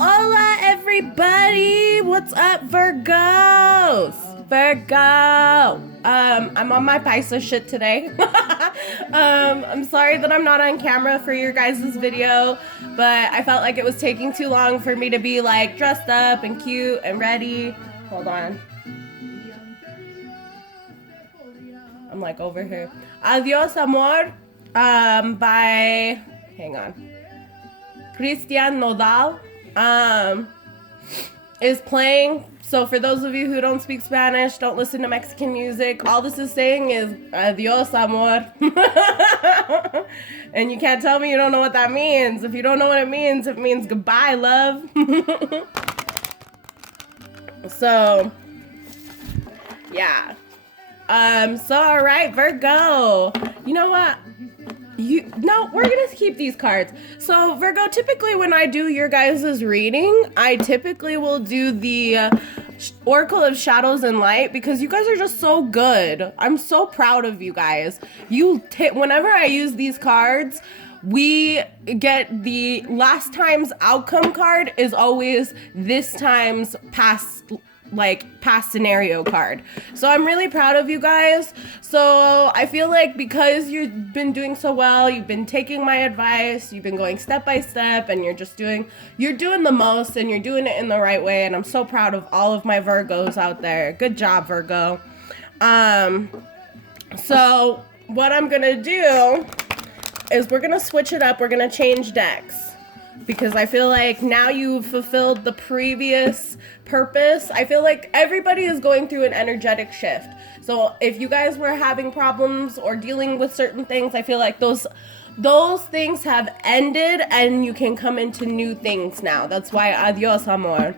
Hola, everybody! What's up, Virgos? Virgo! I'm on my Paisa shit today. I'm sorry that I'm not on camera for your guys' video, but I felt like it was taking too long for me to be like dressed up and cute and ready. Hold on. I'm like over here. Adios, amor. By, hang on. Christian Nodal is playing. So for those of you who don't speak Spanish, don't listen to Mexican music, all this is saying is adios, amor. And you can't tell me you don't know what that means. If you don't know what it means goodbye, love. So, yeah. So all right, Virgo. You know what? No, we're gonna keep these cards. So Virgo, typically when I do your guys' reading, I typically will do the Oracle of Shadows and Light because you guys are just so good. I'm so proud of you guys. Whenever I use these cards, we get the last time's outcome card is always this time's past scenario card. So I'm really proud of you guys. So I feel like because you've been doing so well, you've been taking my advice, you've been going step by step, and you're doing the most and you're doing it in the right way. And I'm so proud of all of my Virgos out there. Good job, Virgo. So what I'm gonna do is we're gonna switch it up. We're gonna change decks because I feel like now you've fulfilled the previous purpose. I feel like everybody is going through an energetic shift. So if you guys were having problems or dealing with certain things, I feel like those things have ended and you can come into new things now. That's why adios, amor.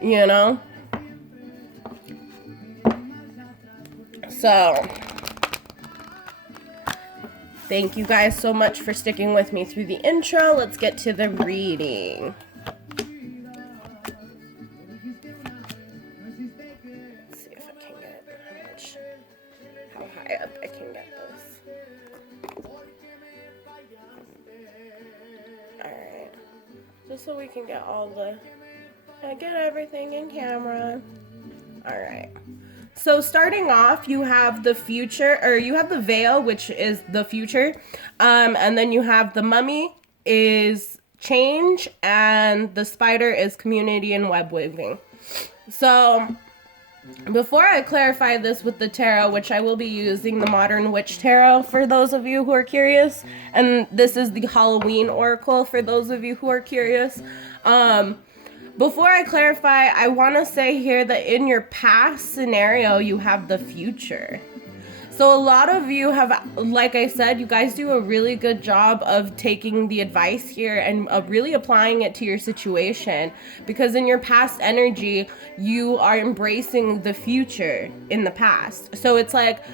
You know? So thank you guys so much for sticking with me through the intro. Let's get to the reading. Let's see if I can get how high up I can get this. Alright. Just so we can get get everything in camera. Alright. So starting off, you have the future, or you have the veil, which is the future. And then you have the mummy is change, and the spider is community and web weaving. So before I clarify this with the tarot, which I will be using the Modern Witch Tarot for those of you who are curious, and this is the Halloween Oracle for those of you who are curious. Before I clarify, I want to say here that in your past scenario, you have the future. So a lot of you have, like I said, you guys do a really good job of taking the advice here and really applying it to your situation. Because in your past energy, you are embracing the future in the past. So it's like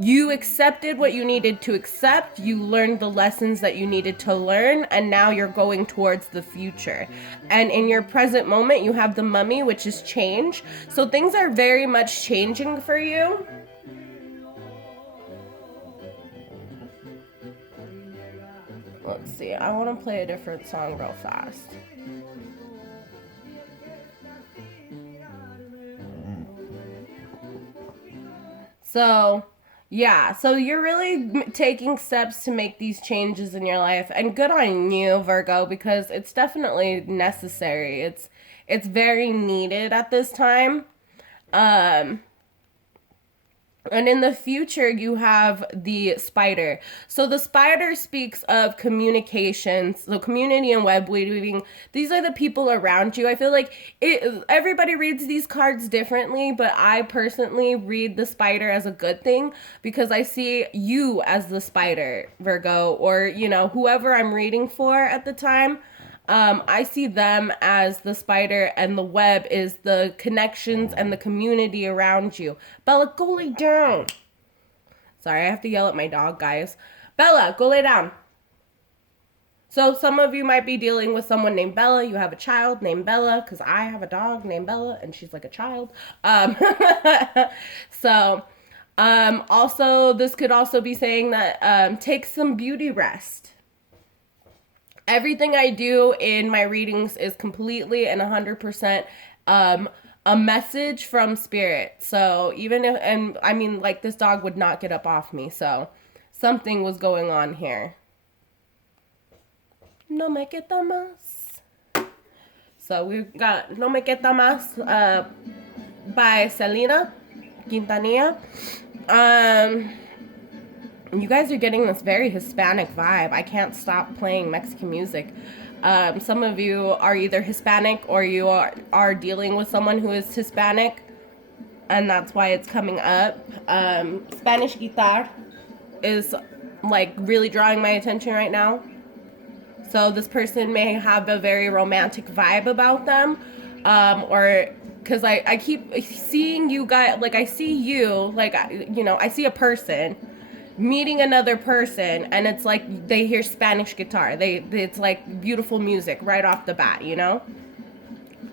you accepted what you needed to accept, you learned the lessons that you needed to learn, and now you're going towards the future. And in your present moment, you have the mummy, which is change. So things are very much changing for you. Let's see, I want to play a different song real fast. So yeah, so you're really taking steps to make these changes in your life, and good on you, Virgo, because it's definitely necessary. It's very needed at this time. And in the future, you have the spider. So the spider speaks of communications, so community and web weaving. These are the people around you. I feel like everybody reads these cards differently, but I personally read the spider as a good thing because I see you as the spider, Virgo, or, you know, whoever I'm reading for at the time. I see them as the spider, and the web is the connections and the community around you. Bella, go lay down. Sorry, I have to yell at my dog, guys. Bella, go lay down. So some of you might be dealing with someone named Bella. You have a child named Bella, because I have a dog named Bella, and she's like a child. Also, this could also be saying that take some beauty rest. Everything I do in my readings is completely and 100% a message from spirit. So even if, and I mean, like, this dog would not get up off me. So something was going on here. No me queda más. So we've got No Me Queda Más by Selena Quintanilla. You guys are getting this very Hispanic vibe. I can't stop playing Mexican music. Some of you are either Hispanic or you are dealing with someone who is Hispanic, and that's why it's coming up. Spanish guitar is like really drawing my attention right now. So this person may have a very romantic vibe about them, or because I keep seeing you guys, like I see you, like, you know, I see a person meeting another person, and it's like they hear Spanish guitar. It's like beautiful music right off the bat, you know?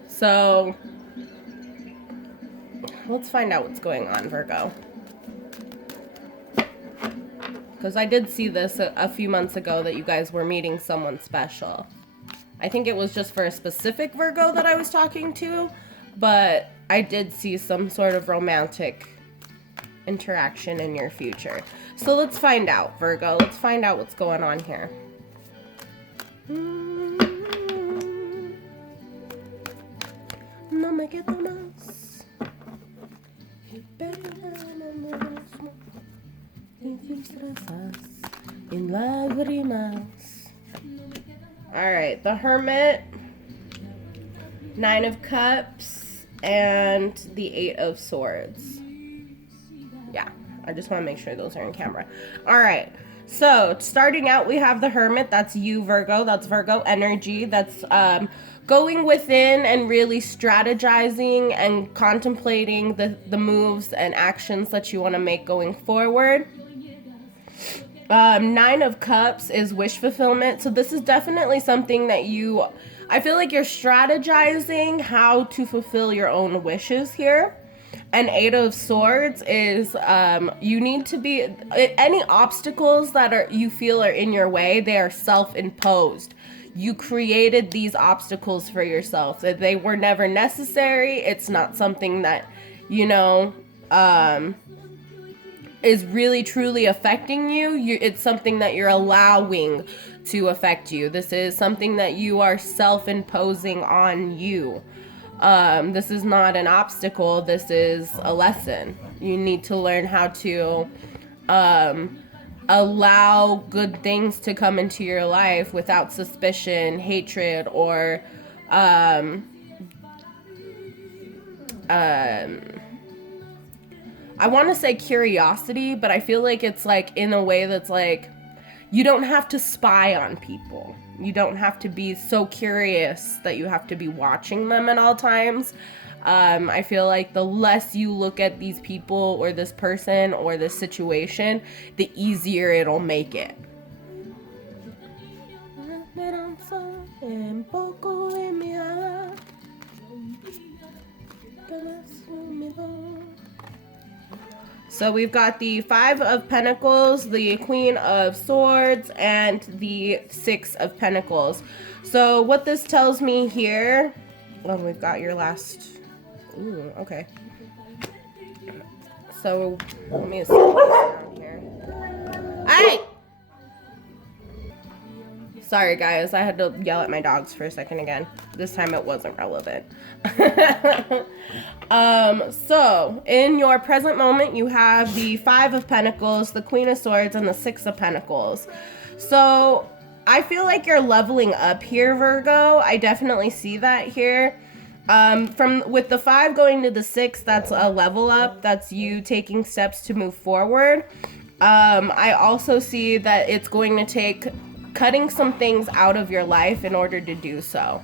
So let's find out what's going on, Virgo. Because I did see this a few months ago that you guys were meeting someone special. I think it was just for a specific Virgo that I was talking to, but I did see some sort of romantic interaction in your future. So let's find out, Virgo. Let's find out what's going on here. No me queda más. In lágrimas. All right, the Hermit, 9 of Cups, and the 8 of Swords. Yeah, I just want to make sure those are in camera. All right, so starting out, we have the Hermit. That's you, Virgo. That's Virgo energy. That's going within and really strategizing and contemplating the moves and actions that you want to make going forward. 9 of Cups is wish fulfillment. So this is definitely something that I feel like you're strategizing how to fulfill your own wishes here. And 8 of Swords is you need to be, any obstacles that you feel are in your way, they are self-imposed. You created these obstacles for yourself. They were never necessary. It's not something that, you know, is really truly affecting you. It's something that you're allowing to affect you. This is something that you are self-imposing on you. This is not an obstacle. This is a lesson. You need to learn how to allow good things to come into your life without suspicion, hatred, or I want to say curiosity, but I feel like it's like in a way that's like, you don't have to spy on people. You don't have to be so curious that you have to be watching them at all times. I feel like the less you look at these people or this person or this situation, the easier it'll make it. So we've got the 5 of Pentacles, the Queen of Swords, and the 6 of Pentacles. So what this tells me here, oh, we've got your last, ooh, okay. So let me see down here. Hey! Sorry guys, I had to yell at my dogs for a second again. This time it wasn't relevant. So in your present moment, you have the 5 of Pentacles, the Queen of Swords, and the 6 of Pentacles. So I feel like you're leveling up here, Virgo. I definitely see that here. With the 5 going to the 6, that's a level up. That's you taking steps to move forward. I also see that it's going to take cutting some things out of your life in order to do so.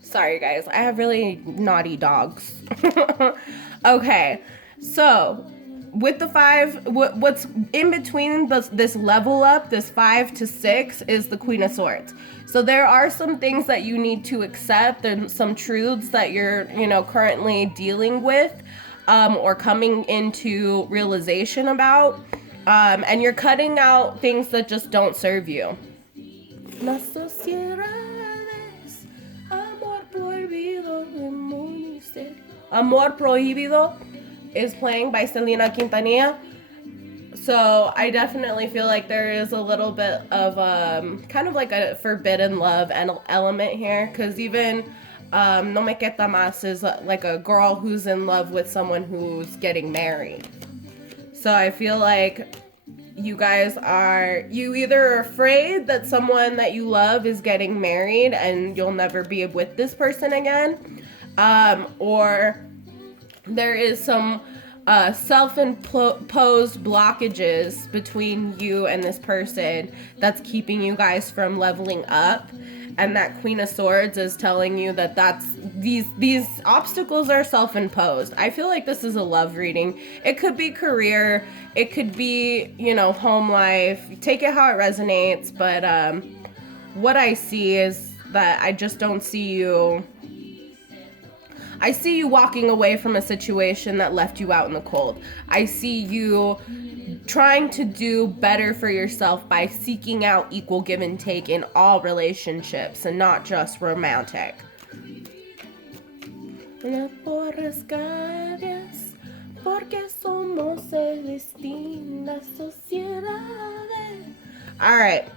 Sorry guys, I have really naughty dogs. Okay, so with the 5, what's in between this level up, this 5 to 6, is the Queen of Swords. So there are some things that you need to accept and some truths that you're, you know, currently dealing with or coming into realization about. And you're cutting out things that just don't serve you. Las sociedades, amor prohibido de misterio. Amor Prohibido is playing by Selena Quintanilla. So I definitely feel like there is a little bit of kind of like a forbidden love element here, because even No Me Queta Más is like a girl who's in love with someone who's getting married. So I feel like you guys you either are afraid that someone that you love is getting married and you'll never be with this person again, or there is some self-imposed blockages between you and this person that's keeping you guys from leveling up. And that Queen of Swords is telling you that these obstacles are self-imposed. I feel like this is a love reading. It could be career. It could be, home life. Take it how it resonates. But what I see is that I just don't see you. I see you walking away from a situation that left you out in the cold. I see you trying to do better for yourself by seeking out equal give and take in all relationships and not just romantic. All right.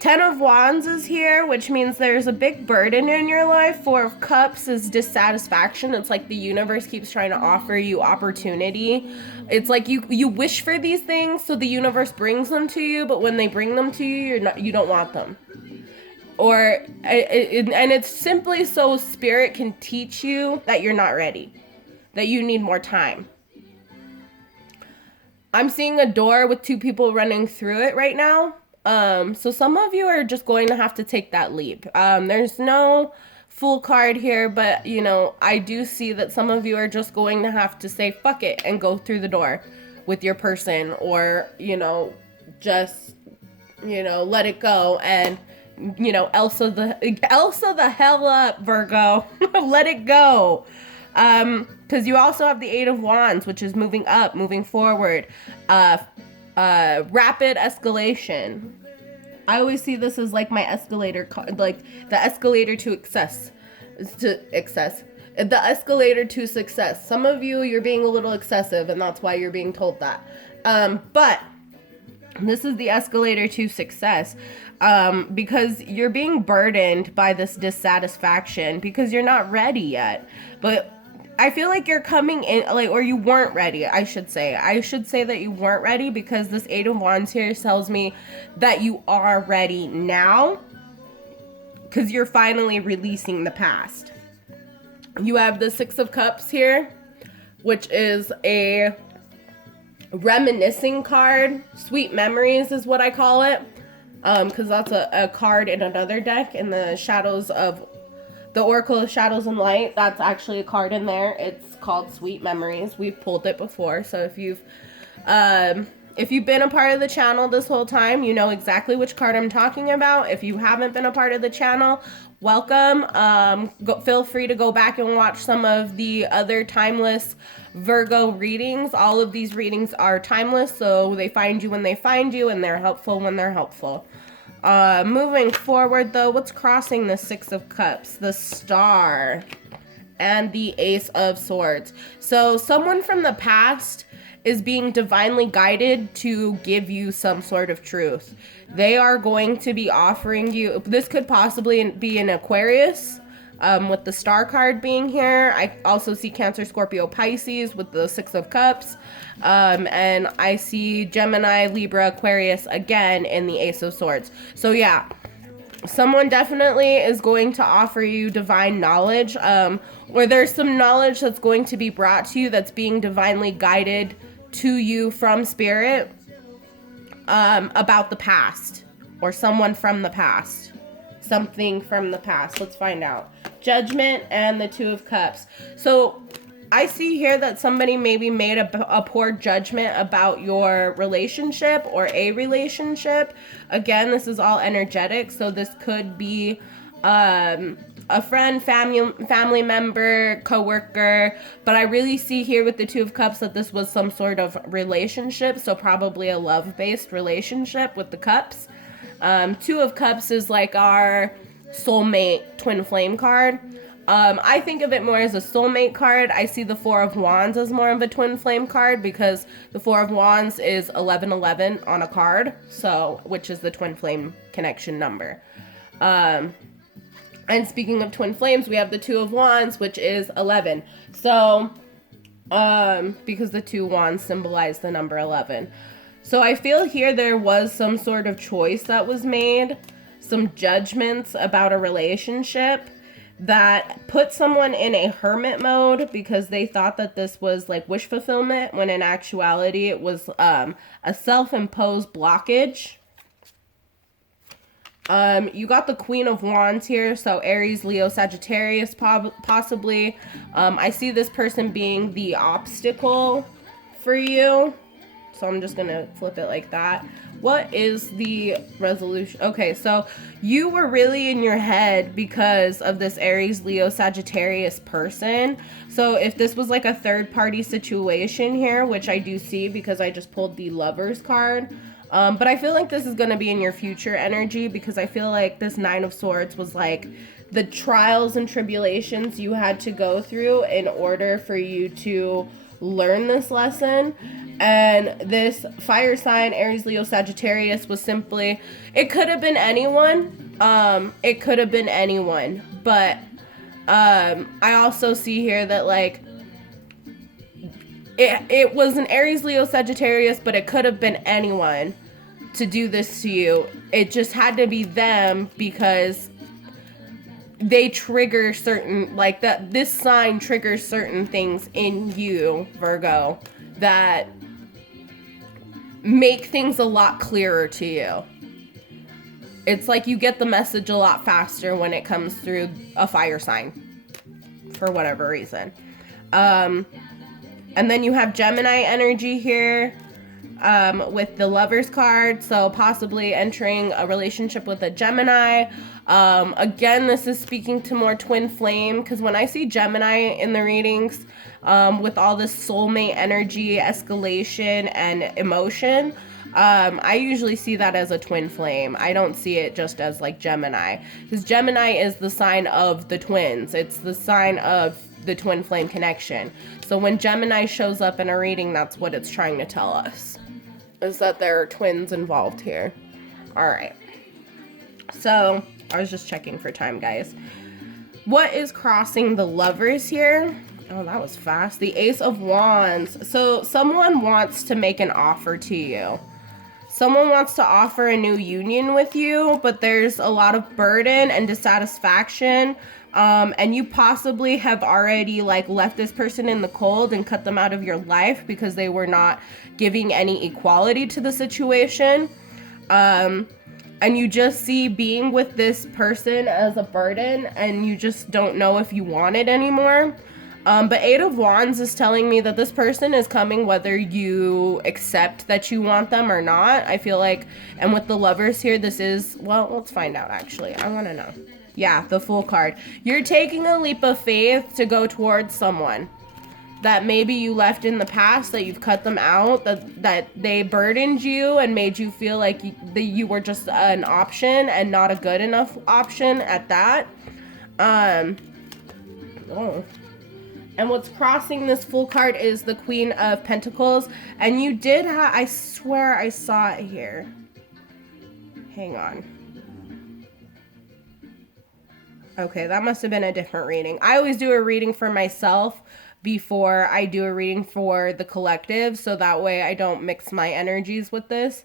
10 of Wands is here, which means there's a big burden in your life. 4 of Cups is dissatisfaction. It's like the universe keeps trying to offer you opportunity. It's like you wish for these things, so the universe brings them to you, but when they bring them to you, you don't want them. And it's simply so spirit can teach you that you're not ready, that you need more time. I'm seeing a door with 2 people running through it right now. So some of you are just going to have to take that leap. There's no Fool card here, but I do see that some of you are just going to have to say fuck it and go through the door with your person, or just let it go and Elsa the hell up, Virgo. Let it go. Because you also have the 8 of Wands, which is moving up, moving forward, rapid escalation. I always see this as like my escalator, like the escalator to excess. The escalator to success. Some of you're being a little excessive, and that's why you're being told that. But this is the escalator to success, because you're being burdened by this dissatisfaction because you're not ready yet. But I feel like you're coming in, or you weren't ready, I should say. I should say that you weren't ready, because this 8 of Wands here tells me that you are ready now, because you're finally releasing the past. You have the 6 of Cups here, which is a reminiscing card. Sweet memories is what I call it, because that's a card in another deck in the Shadows of the Oracle of Shadows and Light. That's actually a card in there. It's called Sweet Memories. We've pulled it before, so if you've been a part of the channel this whole time, you know exactly which card I'm talking about. If you haven't been a part of the channel, welcome. Feel free to go back and watch some of the other timeless Virgo readings. All of these readings are timeless, so they find you when they find you, and they're helpful when they're helpful. Moving forward, though, what's crossing the 6 of Cups? The Star and the Ace of Swords. So someone from the past is being divinely guided to give you some sort of truth. They are going to be offering you, this could possibly be an Aquarius, with the Star card being here. I also see Cancer, Scorpio, Pisces with the 6 of Cups. And I see Gemini, Libra, Aquarius again in the Ace of Swords. So yeah, someone definitely is going to offer you divine knowledge, or there's some knowledge that's going to be brought to you that's being divinely guided to you from spirit, about the past, or someone from the past, something from the past. Let's find out. Judgment and the 2 of Cups. So I see here that somebody maybe made a poor judgment about your relationship or a relationship. Again, this is all energetic, so this could be a friend, family member, coworker, but I really see here with the 2 of Cups that this was some sort of relationship, so probably a love-based relationship with the cups. Two of Cups is like our soulmate twin flame card. I think of it more as a soulmate card. I see the Four of Wands as more of a twin flame card because the Four of Wands is 1111 on a card, so which is the twin flame connection number. And speaking of twin flames, we have the Two of Wands, which is 11. So, because the two wands symbolize the number 11. So I feel here there was some sort of choice that was made, some judgments about a relationship that put someone in a hermit mode because they thought that this was like wish fulfillment, when in actuality it was a self-imposed blockage. You got the Queen of Wands here, so Aries, Leo, Sagittarius possibly. I see this person being the obstacle for you. So I'm just going to flip it like that. What is the resolution? Okay, so you were really in your head because of this Aries, Leo, Sagittarius person. So if this was like a third party situation here, which I do see because I just pulled the Lovers card. But I feel like this is going to be in your future energy because I feel like this Nine of Swords was like the trials and tribulations you had to go through in order for you to learn this lesson. And this fire sign, Aries, Leo, Sagittarius, was simply, it could have been anyone. It could have been anyone. But I also see here that like it was an Aries, Leo, Sagittarius, but it could have been anyone to do this to you. It just had to be them because they trigger certain, like that this sign triggers certain things in you, Virgo, that make things a lot clearer to you. It's like you get the message a lot faster when it comes through a fire sign for whatever reason. And then you have Gemini energy here with the Lovers card, so possibly entering a relationship with a Gemini. Again, this is speaking to more twin flame, because when I see Gemini in the readings, with all this soulmate energy, escalation, and emotion, I usually see that as a twin flame. I don't see it just as like Gemini, because Gemini is the sign of the twins. It's the sign of the twin flame connection. So when Gemini shows up in a reading, that's what it's trying to tell us, is that there are twins involved here. All right. So I was just checking for time, guys. What is crossing the Lovers here? Oh, that was fast. The Ace of Wands. So someone wants to make an offer to you. Someone wants to offer a new union with you, but there's a lot of burden and dissatisfaction. And you possibly have already like left this person in the cold and cut them out of your life because they were not giving any equality to the situation. And you just see being with this person as a burden, and you just don't know if you want it anymore. But Eight of Wands is telling me that this person is coming whether you accept that you want them or not. I feel like, and with the Lovers here, this is, well, let's find out actually. I want to know. Yeah, the Fool card. You're taking a leap of faith to go towards someone that maybe you left in the past, that you've cut them out, that they burdened you and made you feel like you were just an option and not a good enough option at that. And what's crossing this Fool card is the Queen of Pentacles. And you did have, I swear I saw it here. Hang on. Okay, that must have been a different reading. I always do a reading for myself before I do a reading for the collective, so that way I don't mix my energies with this.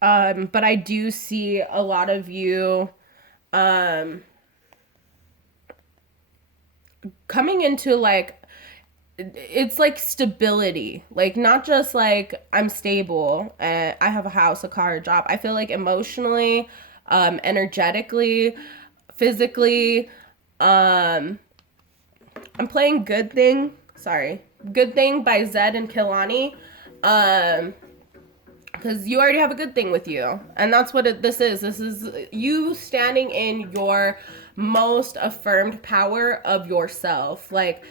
But I do see a lot of you coming into like, it's like stability, like not just like I'm stable and I have a house, a car, a job. I feel like emotionally, energetically, physically, I'm playing Good Thing by Zed and Kilani, because you already have a good thing with you, and that's what this is. This is you standing in your most affirmed power of yourself. Like,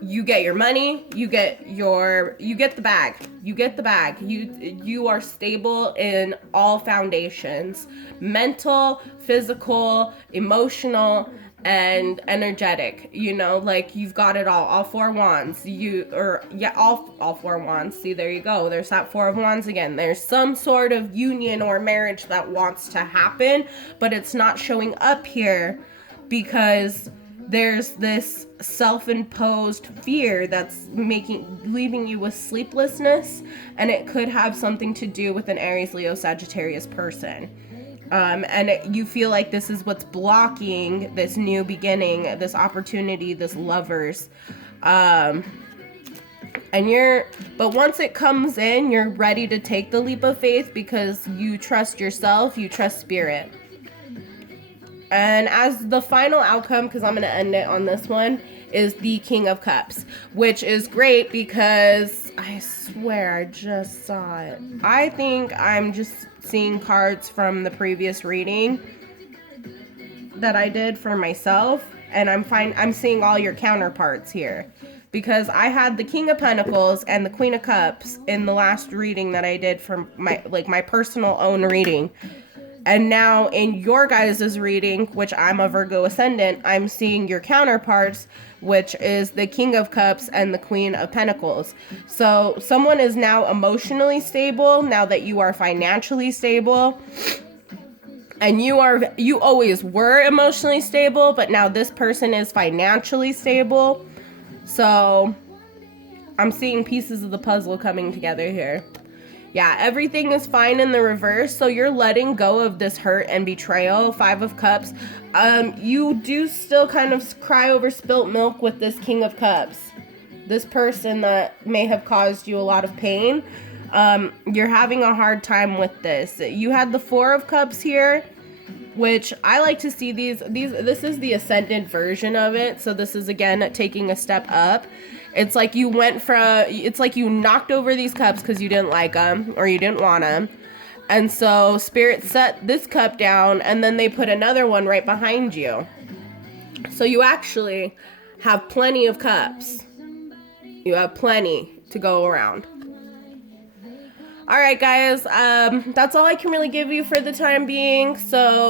you get your money, you get the bag. You are stable in all foundations: mental, physical, emotional, and energetic. You know, like you've got it all four wands. All four wands. See, there you go. There's that four of wands again. There's some sort of union or marriage that wants to happen, but it's not showing up here because there's this self-imposed fear that's leaving you with sleeplessness, and it could have something to do with an Aries, Leo, Sagittarius person. You feel like this is what's blocking this new beginning, this opportunity, this lovers. But once it comes in, you're ready to take the leap of faith because you trust yourself, you trust spirit. And as the final outcome, because I'm going to end it on this one, is the King of Cups, which is great because I swear I just saw it. I think I'm just seeing cards from the previous reading that I did for myself, and I'm seeing all your counterparts here. Because I had the King of Pentacles and the Queen of Cups in the last reading that I did for my personal own reading. And now in your guys' reading, which I'm a Virgo ascendant, I'm seeing your counterparts, which is the King of Cups and the Queen of Pentacles. So someone is now emotionally stable now that you are financially stable. And you always were emotionally stable, but now this person is financially stable. So I'm seeing pieces of the puzzle coming together here. Yeah, everything is fine in the reverse, so you're letting go of this hurt and betrayal. Five of Cups. You do still kind of cry over spilt milk with this King of Cups. This person that may have caused you a lot of pain. You're having a hard time with this. You had the Four of Cups here, which I like to see this is the ascendant version of it. So this is, again, taking a step up. It's like you knocked over these cups because you didn't like them or you didn't want them. And so Spirit set this cup down and then they put another one right behind you. So you actually have plenty of cups. You have plenty to go around. All right, guys, that's all I can really give you for the time being. So